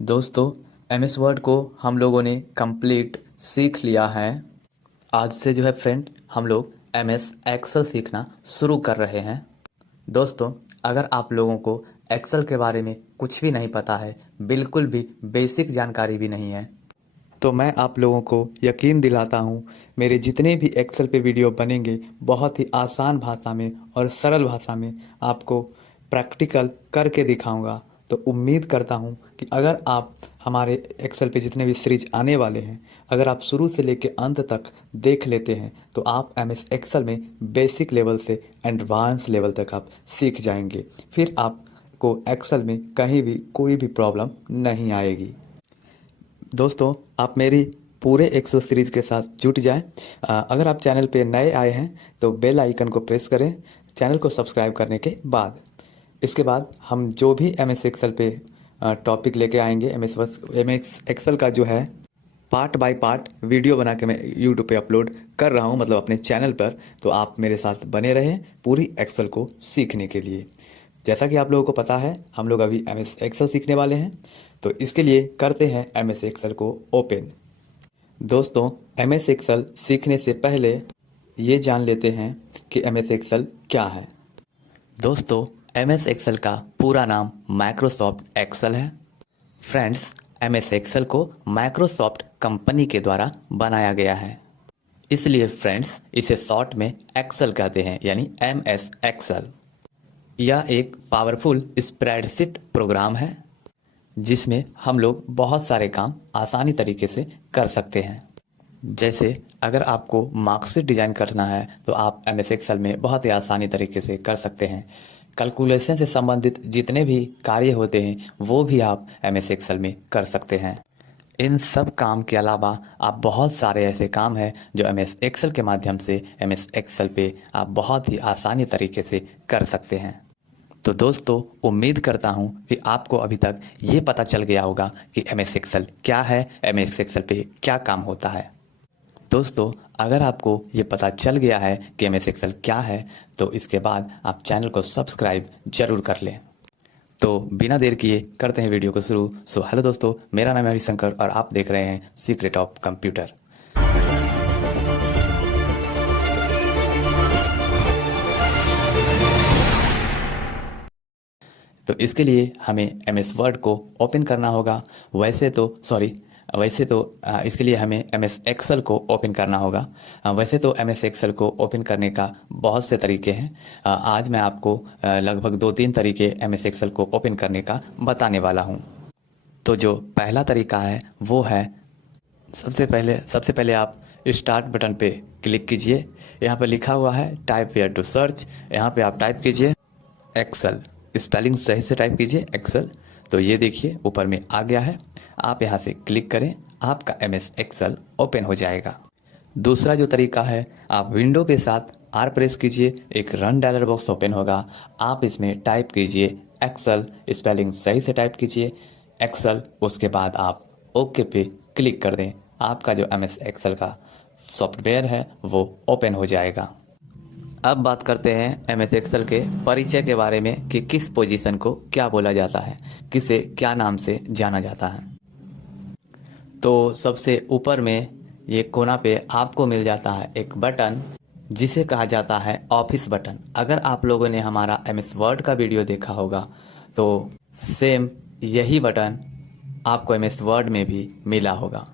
दोस्तों, MS word को हम लोगों ने कंप्लीट सीख लिया है। आज से जो है फ्रेंड, हम लोग एमएस एक्सेल सीखना शुरू कर रहे हैं। दोस्तों, अगर आप लोगों को एक्सेल के बारे में कुछ भी नहीं पता है, बिल्कुल भी बेसिक जानकारी भी नहीं है, तो मैं आप लोगों को यकीन दिलाता हूँ, मेरे जितने भी एक्सेल पे वीडियो बनेंगे बहुत ही आसान भाषा में और सरल भाषा में आपको प्रैक्टिकल करके दिखाऊंगा। तो उम्मीद करता हूँ कि अगर आप हमारे एक्सेल पे जितने भी सीरीज आने वाले हैं, अगर आप शुरू से लेकर अंत तक देख लेते हैं तो आप एमएस एक्सेल में बेसिक लेवल से एडवांस लेवल तक आप सीख जाएंगे। फिर आपको एक्सेल में कहीं भी कोई भी प्रॉब्लम नहीं आएगी। दोस्तों, आप मेरी पूरे एक्सेल सीरीज के साथ जुट जाएं। अगर आप चैनल पे नए आए हैं तो बेल आइकन को प्रेस करें चैनल को सब्सक्राइब करने के बाद। इसके बाद हम जो भी एम एस एक्सेल पे टॉपिक लेके आएंगे, एम एस एक्सेल का जो है पार्ट बाय पार्ट वीडियो बना के मैं यूट्यूब पे अपलोड कर रहा हूँ, मतलब अपने चैनल पर। तो आप मेरे साथ बने रहें पूरी एक्सेल को सीखने के लिए। जैसा कि आप लोगों को पता है, हम लोग अभी एम एस एक्सेल सीखने वाले हैं, तो इसके लिए करते हैं एम एस एक्सेल को ओपन। दोस्तों, एम एस एक्सेल सीखने से पहले ये जान लेते हैं कि एम एस एक्सेल क्या है। दोस्तों, एम एस एक्सेल का पूरा नाम माइक्रोसॉफ्ट एक्सेल है। फ्रेंड्स, एम एस एक्सेल को माइक्रोसॉफ्ट कंपनी के द्वारा बनाया गया है, इसलिए फ्रेंड्स इसे शॉर्ट में एक्सेल कहते हैं, यानी एम एस एक्सेल। यह एक पावरफुल स्प्रेडशीट प्रोग्राम है जिसमें हम लोग बहुत सारे काम आसानी तरीके से कर सकते हैं। जैसे अगर आपको मार्कशीट डिजाइन करना है तो आप एम एस एक्सेल में बहुत ही आसानी तरीके से कर सकते हैं। कैलकुलेशन से संबंधित जितने भी कार्य होते हैं वो भी आप एम एस एक्सेल में कर सकते हैं। इन सब काम के अलावा आप बहुत सारे ऐसे काम हैं जो एम एस एक्सेल के माध्यम से एम एस एक्सेल पे आप बहुत ही आसानी तरीके से कर सकते हैं। तो दोस्तों, उम्मीद करता हूं कि आपको अभी तक ये पता चल गया होगा कि एम एस एक्सेल क्या है, एम एस एक्सेल पे क्या काम होता है। दोस्तों, अगर आपको ये पता चल गया है कि एम एस एक्सेल क्या है, तो इसके बाद आप चैनल को सब्सक्राइब जरूर कर लें। तो बिना देर किए करते हैं वीडियो को शुरू। सो हेलो दोस्तों, मेरा नाम है हरिशंकर और आप देख रहे हैं सीक्रेट ऑफ कंप्यूटर। तो इसके लिए हमें एम एस वर्ड को ओपन करना होगा। इसके लिए हमें एम एस एक्सेल को ओपन करना होगा। वैसे तो एम एस एक्सेल को ओपन करने का बहुत से तरीके हैं। आज मैं आपको लगभग 2-3 तरीके एम एस एक्सेल को ओपन करने का बताने वाला हूं। तो जो पहला तरीका है वो है, सबसे पहले आप स्टार्ट बटन पे क्लिक कीजिए। यहाँ पे लिखा हुआ है टाइप हियर टू सर्च। यहाँ पे आप टाइप कीजिए एक्सेल, स्पेलिंग सही से टाइप कीजिए एक्सेल। तो ये देखिए ऊपर में आ गया है। आप यहाँ से क्लिक करें, आपका एम एस एक्सेल ओपन हो जाएगा। दूसरा जो तरीका है, आप विंडो के साथ आर प्रेस कीजिए, एक रन डायलर बॉक्स ओपन होगा। आप इसमें टाइप कीजिए एक्सेल, स्पेलिंग सही से टाइप कीजिए एक्सेल। उसके बाद आप ओके पे क्लिक कर दें, आपका जो एम एस एक्सेल का सॉफ्टवेयर है वो ओपन हो जाएगा। अब बात करते हैं एम एस एक्सेल के परिचय के बारे में कि किस पोजीशन को क्या बोला जाता है, किसे क्या नाम से जाना जाता है। तो सबसे ऊपर में ये कोना पे आपको मिल जाता है एक बटन जिसे कहा जाता है ऑफिस बटन। अगर आप लोगों ने हमारा एम एस वर्ड का वीडियो देखा होगा तो सेम यही बटन आपको एम एस वर्ड में भी मिला होगा।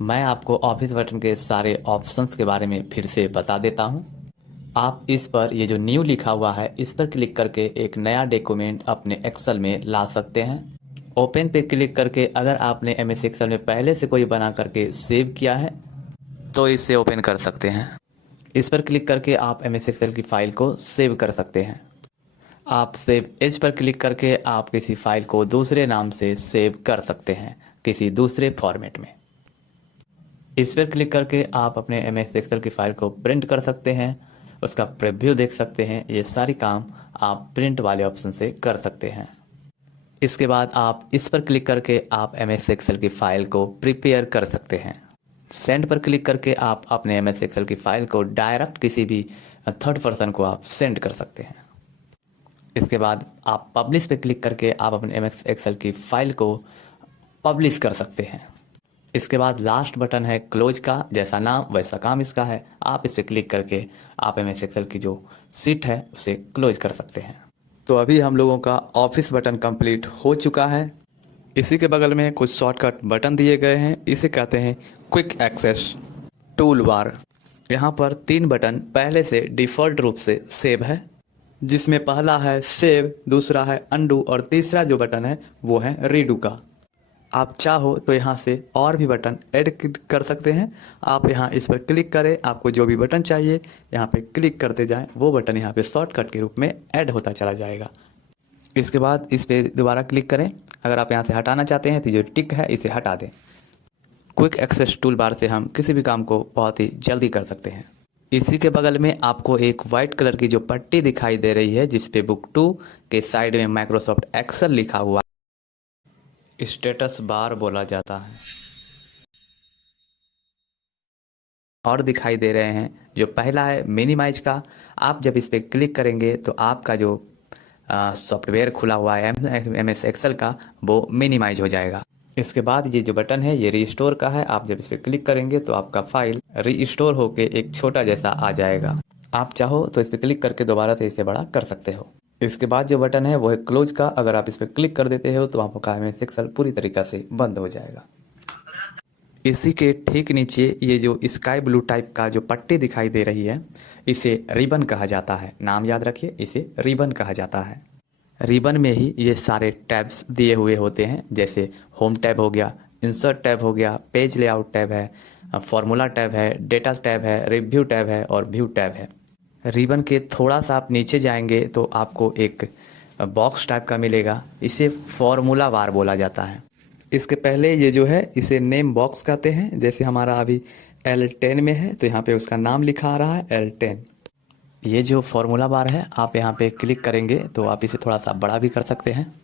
मैं आपको ऑफिस बटन के सारे ऑप्शंस के बारे में फिर से बता देता हूँ। आप इस पर, ये जो न्यू लिखा हुआ है, इस पर क्लिक करके एक नया डॉक्यूमेंट अपने एक्सेल में ला सकते हैं। ओपन पे क्लिक करके अगर आपने एम एस एक्सेल में पहले से कोई बना करके सेव किया है तो इसे ओपन कर सकते हैं। इस पर क्लिक करके आप एम एस एक्सेल की फाइल को सेव कर सकते हैं। आप सेव एज पर क्लिक करके आप किसी फाइल को दूसरे नाम से सेव कर सकते हैं, किसी दूसरे फॉर्मेट में। इस पर क्लिक करके आप अपने एम एस एक्सेल की फाइल को प्रिंट कर सकते हैं, उसका प्रीव्यू देख सकते हैं। ये सारी काम आप प्रिंट वाले ऑप्शन से कर सकते हैं। इसके बाद आप इस पर क्लिक करके आप एम एस एक्सेल की फाइल को प्रिपेयर कर सकते हैं। सेंड पर क्लिक करके आप अपने एम एस एक्सेल की फाइल को डायरेक्ट किसी भी थर्ड पर्सन को आप सेंड कर सकते हैं। इसके बाद आप पब्लिश पे क्लिक करके आप अपने एम एस एक्सेल की फाइल को पब्लिश कर सकते हैं। इसके बाद लास्ट बटन है क्लोज का, जैसा नाम वैसा काम इसका है। आप इस पर क्लिक करके आप एमएस एक्सेल की जो सीट है उसे क्लोज कर सकते हैं। तो अभी हम लोगों का ऑफिस बटन कंप्लीट हो चुका है। इसी के बगल में कुछ शॉर्टकट बटन दिए गए हैं, इसे कहते हैं क्विक एक्सेस टूल बार। यहाँ पर 3 बटन पहले से डिफ़ॉल्ट रूप से सेव है, जिसमें पहला है सेव, दूसरा है अंडू और तीसरा जो बटन है वो है रीडू का। आप चाहो तो यहाँ से और भी बटन ऐड कर सकते हैं। आप यहाँ इस पर क्लिक करें, आपको जो भी बटन चाहिए यहाँ पे क्लिक करते जाएं, वो बटन यहाँ पे शॉर्टकट के रूप में ऐड होता चला जाएगा। इसके बाद इस पर दोबारा क्लिक करें। अगर आप यहाँ से हटाना चाहते हैं तो जो टिक है इसे हटा दें। क्विक एक्सेस टूल बार से हम किसी भी काम को बहुत ही जल्दी कर सकते हैं। इसी के बगल में आपको एक वाइट कलर की जो पट्टी दिखाई दे रही है, जिस पे बुक 2 के साइड में माइक्रोसॉफ्ट एक्सेल लिखा हुआ स्टेटस बार बोला जाता है, और दिखाई दे रहे हैं जो पहला है मिनिमाइज का। आप जब इस पर क्लिक करेंगे तो आपका जो सॉफ्टवेयर खुला हुआ है एमएस एक्सेल का, वो मिनिमाइज हो जाएगा। इसके बाद ये जो बटन है ये रीस्टोर का है। आप जब इस पर क्लिक करेंगे तो आपका फाइल रीस्टोर होके एक छोटा जैसा आ जाएगा। आप चाहो तो इस पर क्लिक करके दोबारा से इसे बड़ा कर सकते हो। इसके बाद जो बटन है वो है क्लोज का। अगर आप इस पर क्लिक कर देते हो तो आपका एमएस एक्सेल पूरी तरीक़ा से बंद हो जाएगा। इसी के ठीक नीचे ये जो स्काई ब्लू टाइप का जो पट्टी दिखाई दे रही है, इसे रिबन कहा जाता है। नाम याद रखिए, इसे रिबन कहा जाता है। रिबन में ही ये सारे टैब्स दिए हुए होते हैं, जैसे होम टैब हो गया, इंसर्ट टैब हो गया, पेज लेआउट टैब है, फार्मूला टैब है, डेटा टैब है, रिव्यू टैब है और व्यू टैब है। रिबन के थोड़ा सा आप नीचे जाएंगे तो आपको एक बॉक्स टाइप का मिलेगा, इसे फार्मूला बार बोला जाता है। इसके पहले ये जो है इसे नेम बॉक्स कहते हैं। जैसे हमारा अभी L10 में है तो यहाँ पे उसका नाम लिखा आ रहा है L10। ये जो फार्मूला बार है, आप यहाँ पे क्लिक करेंगे तो आप इसे थोड़ा सा बड़ा भी कर सकते हैं।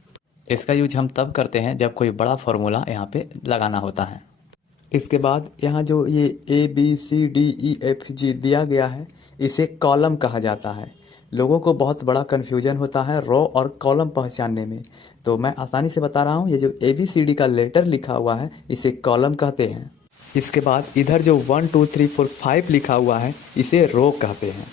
इसका यूज हम तब करते हैं जब कोई बड़ा फार्मूला यहाँ पे लगाना होता है। इसके बाद यहाँ जो ये ABCDEFG दिया गया है, इसे कॉलम कहा जाता है। लोगों को बहुत बड़ा कन्फ्यूजन होता है रो और कॉलम पहचानने में, तो मैं आसानी से बता रहा हूँ। ये जो ABCD का लेटर लिखा हुआ है इसे कॉलम कहते हैं। इसके बाद इधर जो 1 2 3 4 5 लिखा हुआ है इसे रो कहते हैं।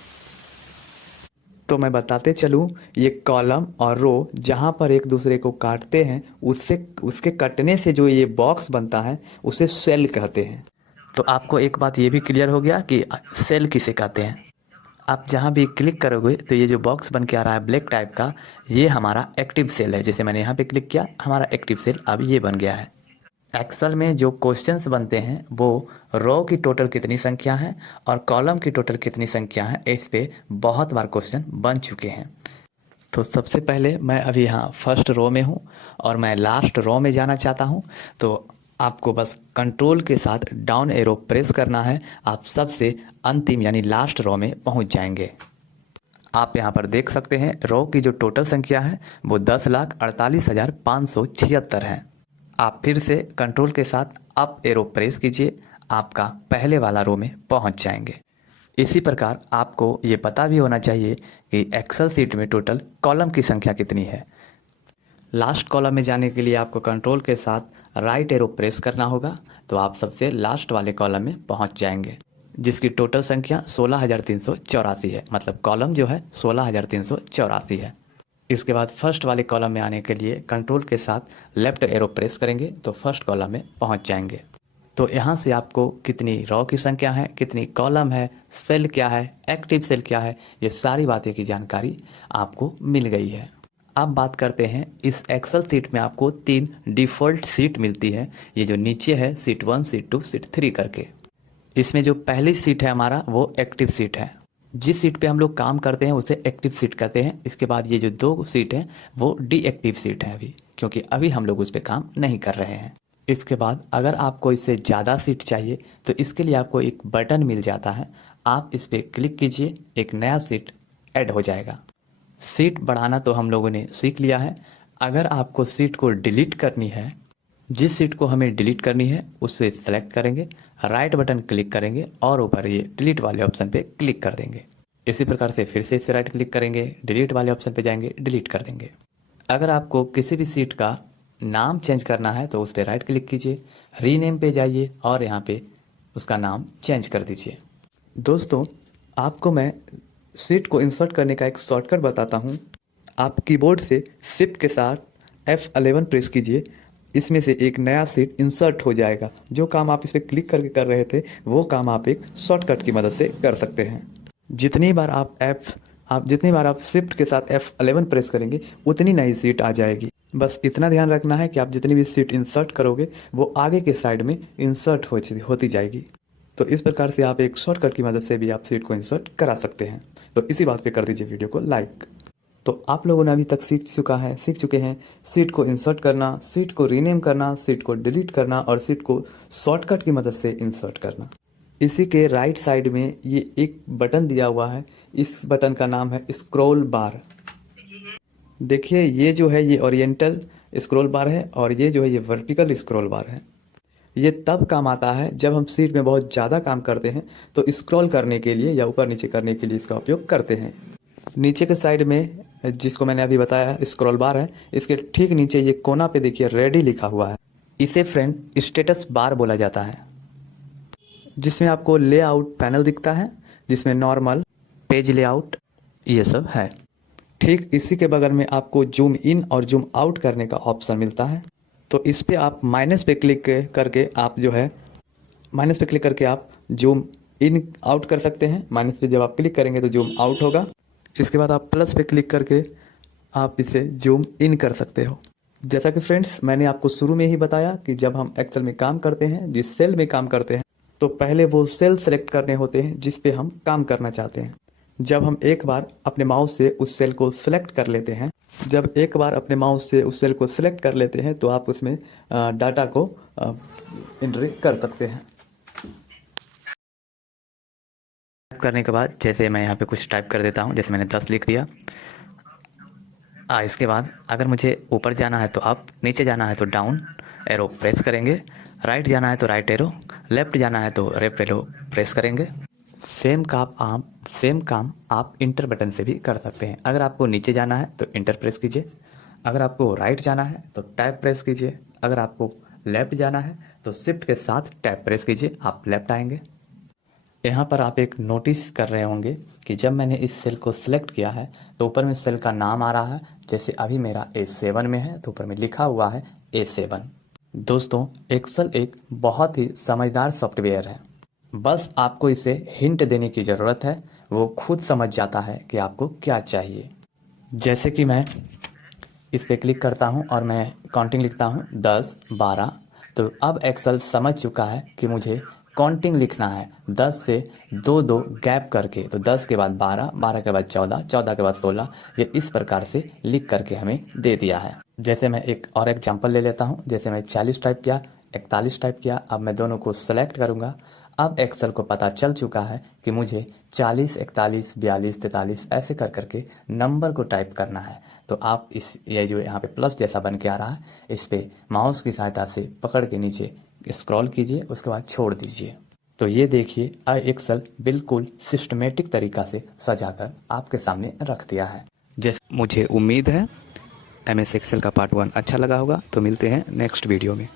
तो मैं बताते चलूँ, ये कॉलम और रो जहाँ पर एक दूसरे को काटते हैं, उसके कटने से जो ये बॉक्स बनता है उसे सेल कहते हैं। तो आपको एक बात ये भी क्लियर हो गया कि सेल किसे कहते हैं। आप जहाँ भी क्लिक करोगे तो ये जो बॉक्स बन के आ रहा है ब्लैक टाइप का, ये हमारा एक्टिव सेल है। जैसे मैंने यहाँ पे क्लिक किया, हमारा एक्टिव सेल अब ये बन गया है। एक्सेल में जो क्वेश्चंस बनते हैं वो रो की टोटल कितनी संख्या है और कॉलम की टोटल कितनी संख्या है, इस पे बहुत बार क्वेश्चन बन चुके हैं। तो सबसे पहले मैं अभी यहाँ फर्स्ट रो में हूँ और मैं लास्ट रो में जाना चाहता हूँ। तो आपको बस कंट्रोल के साथ डाउन एरो प्रेस करना है, आप सबसे अंतिम यानी लास्ट रो में पहुँच जाएंगे। आप यहाँ पर देख सकते हैं रो की जो टोटल संख्या है वो 10,48,576 है। आप फिर से कंट्रोल के साथ अप एरो प्रेस कीजिए, आपका पहले वाला रो में पहुँच जाएंगे। इसी प्रकार आपको ये पता भी होना चाहिए कि एक्सेल सीट में टोटल कॉलम की संख्या कितनी है। लास्ट कॉलम में जाने के लिए आपको कंट्रोल के साथ राइट एरो प्रेस करना होगा, तो आप सबसे लास्ट वाले कॉलम में पहुंच जाएंगे, जिसकी टोटल संख्या 16,384 है। मतलब कॉलम जो है 16,384 है। इसके बाद फर्स्ट वाले कॉलम में आने के लिए कंट्रोल के साथ लेफ्ट एरो प्रेस करेंगे तो फर्स्ट कॉलम में पहुंच जाएंगे। तो यहाँ से आपको कितनी रो की संख्या है, कितनी कॉलम है, सेल क्या है, एक्टिव सेल क्या है, ये सारी बातें की जानकारी आपको मिल गई है। अब बात करते हैं, इस एक्सेल सीट में आपको 3 डिफ़ॉल्ट सीट मिलती है। ये जो नीचे है सीट 1, सीट 2, सीट 3 करके। इसमें जो पहली सीट है हमारा वो एक्टिव सीट है। जिस सीट पे हम लोग काम करते हैं उसे एक्टिव सीट कहते हैं। इसके बाद ये जो 2 सीट है वो डीएक्टिव सीट है अभी, क्योंकि अभी हम लोग उस पर काम नहीं कर रहे हैं। इसके बाद अगर आपको इससे ज़्यादा सीट चाहिए तो इसके लिए आपको एक बटन मिल जाता है, आप इस पर क्लिक कीजिए, एक नया सीट ऐड हो जाएगा। सीट बढ़ाना तो हम लोगों ने सीख लिया है। अगर आपको सीट को डिलीट करनी है, जिस सीट को हमें डिलीट करनी है उसे सेलेक्ट करेंगे, राइट बटन क्लिक करेंगे और ऊपर ये डिलीट वाले ऑप्शन पे क्लिक कर देंगे। इसी प्रकार से फिर से इस पर राइट क्लिक करेंगे, डिलीट वाले ऑप्शन पे जाएंगे, डिलीट कर देंगे। अगर आपको किसी भी सीट का नाम चेंज करना है तो उस पर राइट क्लिक कीजिए, रीनेम पे जाइए और यहाँ पे उसका नाम चेंज कर दीजिए। दोस्तों, आपको मैं शीट को इंसर्ट करने का एक शॉर्टकट बताता हूँ। आप कीबोर्ड से शिफ्ट के साथ F11 प्रेस कीजिए, इसमें से एक नया शीट इंसर्ट हो जाएगा। जो काम आप इस पर क्लिक करके कर रहे थे वो काम आप एक शॉर्टकट की मदद से कर सकते हैं। जितनी बार आप शिफ्ट के साथ F11 प्रेस करेंगे उतनी नई शीट आ जाएगी। बस इतना ध्यान रखना है कि आप जितनी भी शीट इंसर्ट करोगे वो आगे के साइड में इंसर्ट होती जाएगी। तो इस प्रकार से आप एक शॉर्टकट की मदद से भी आप शीट को इंसर्ट करा सकते हैं। तो इसी बात पे कर दीजिए वीडियो को लाइक। तो आप लोगों ने अभी तक सीख चुके हैं शीट को इंसर्ट करना, शीट को रीनेम करना, शीट को डिलीट करना और शीट को शॉर्टकट की मदद से इंसर्ट करना। इसी के राइट साइड में ये एक बटन दिया हुआ है, इस बटन का नाम है स्क्रॉल बार। देखिए ये जो है ये ओरिएंटल स्क्रॉल बार है और ये जो है ये वर्टिकल स्क्रॉल बार है। ये तब काम आता है जब हम शीट में बहुत ज़्यादा काम करते हैं तो स्क्रॉल करने के लिए या ऊपर नीचे करने के लिए इसका उपयोग करते हैं। नीचे के साइड में जिसको मैंने अभी बताया स्क्रॉल बार है, इसके ठीक नीचे ये कोना पे देखिए रेडी लिखा हुआ है। इसे फ्रेंड स्टेटस बार बोला जाता है, जिसमें आपको लेआउट पैनल दिखता है, जिसमें नॉर्मल, पेज लेआउट ये सब है। ठीक इसी के बगल में आपको जूम इन और जूम आउट करने का ऑप्शन मिलता है। तो इस पे आप माइनस पे क्लिक करके आप जूम इन आउट कर सकते हैं। माइनस पे जब आप क्लिक करेंगे तो जूम आउट होगा। इसके बाद आप प्लस पे क्लिक करके आप इसे जूम इन कर सकते हो। जैसा कि फ्रेंड्स मैंने आपको शुरू में ही बताया कि जब हम एक्सेल में काम करते हैं, जिस सेल में काम करते हैं, तो पहले वो सेल सेलेक्ट करने होते हैं जिस पे हम काम करना चाहते हैं। जब हम एक बार अपने माउस से उस सेल को सिलेक्ट कर लेते हैं तो आप उसमें डाटा को एंट्री कर सकते हैं। करने के बाद जैसे मैं यहाँ पे कुछ टाइप कर देता हूँ, जैसे मैंने 10 लिख दिया। इसके बाद अगर मुझे ऊपर जाना है तो अप, नीचे जाना है तो डाउन एरो प्रेस करेंगे, राइट जाना है तो राइट एरो, लेफ़्ट जाना है तो लेफ्ट एरो प्रेस करेंगे। सेम काम आप इंटर बटन से भी कर सकते हैं। अगर आपको नीचे जाना है तो इंटर प्रेस कीजिए, अगर आपको राइट जाना है तो टैब प्रेस कीजिए, अगर आपको लेफ़्ट जाना है तो शिफ्ट के साथ टैब प्रेस कीजिए, आप लेफ़्ट आएंगे। यहाँ पर आप एक नोटिस कर रहे होंगे कि जब मैंने इस सेल को सिलेक्ट किया है तो ऊपर में सेल का नाम आ रहा है। जैसे अभी मेरा A7 में है तो ऊपर में लिखा हुआ है A7। दोस्तों, एक्सेल एक बहुत ही समझदार सॉफ्टवेयर है, बस आपको इसे हिंट देने की ज़रूरत है। वो खुद समझ जाता है कि आपको क्या चाहिए। जैसे कि मैं इस पर क्लिक करता हूँ और मैं काउंटिंग लिखता हूँ 10, 12, तो अब एक्सेल समझ चुका है कि मुझे काउंटिंग लिखना है 10 से 2 गैप करके। तो 10 के बाद 12, 12 के बाद 14, 14 के बाद 16, ये इस प्रकार से लिख करके हमें दे दिया है। जैसे मैं एक और एग्जांपल ले लेता हूँ। जैसे मैं 40 टाइप किया, 41 टाइप किया। अब मैं दोनों को सेलेक्ट करूँगा। अब एक्सेल को पता चल चुका है कि मुझे 40, 41, 42, 43 ऐसे कर करके नंबर को टाइप करना है। तो आप ये जो यहाँ पे प्लस जैसा बन के आ रहा है, इस पे माउस की सहायता से पकड़ के नीचे स्क्रॉल कीजिए, उसके बाद छोड़ दीजिए। तो ये देखिए एक्सेल बिल्कुल सिस्टमेटिक तरीक़ा से सजाकर आपके सामने रख दिया है। जैसे मुझे उम्मीद है MS एक्सेल का पार्ट 1 अच्छा लगा होगा। तो मिलते हैं नेक्स्ट वीडियो में।